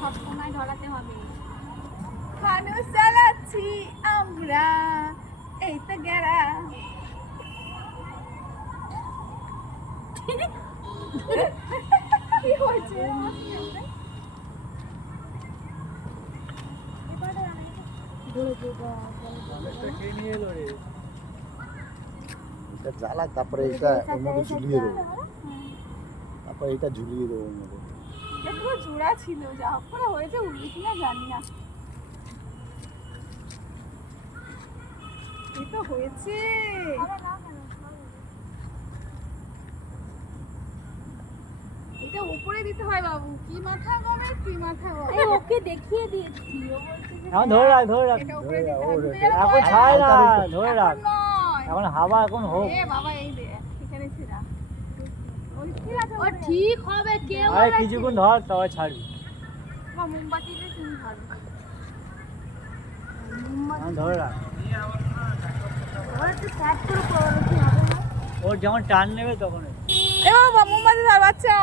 সব সময় ধরাতে হবে। ফানুস চালাচ্ছি আমরা, এই তো গেরা। কি হয়েছে? এটা জ্বালা, তারপরে এটা ওর মধ্যে ঝুলিয়ে দেবো, তারপরে এটা ঝুলিয়ে দেবো ওর মধ্যে। এটা পুরো জোড়া ছিল, যা হোক করে হয়েছে, উঠবে কিনা জানি না। এই তো হয়েছে। এটা উপরে দিতে হয় বাবু, কি মাথা গমে, কি মাথা গমে। এই ওকে দেখিয়ে দিয়েছি, ও বলছে যে এখন ধরে রাখ, ধরে রাখ, এটা উপরে দিতে হয়। এখন ছাড় না, ধরে রাখ, এখন নয়। এখন হাওয়া এখন হোক। এ বাবা, এই দে, এখানে ছিড়া। ওই ঠিক আছে, ও ঠিক হবে, কেউ আরে কিছুক্ষণ ধর, তবে ছাড়বি। মোমবাতি দিয়ে তুমি ধরবে। এখন ধরে রাখ, ওরা একটু স্যাট করে করো, কি হবে না? ওর যখন টান নেবে তখন এ বাবা মোমবাতি ধর বাচ্চা।